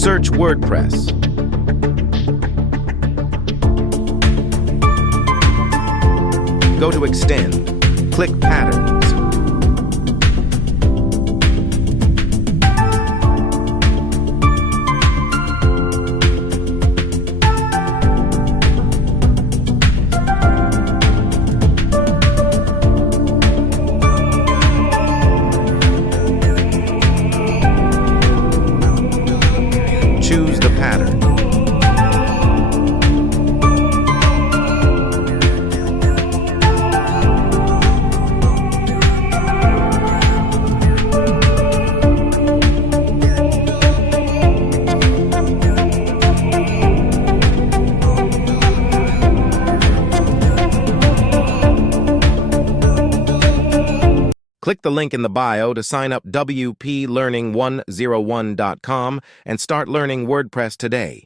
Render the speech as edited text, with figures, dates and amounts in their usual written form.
Search WordPress. Go to Extend. Click Patterns. Choose the pattern. Click the link in the bio to sign up wplearning101.com and start learning WordPress today.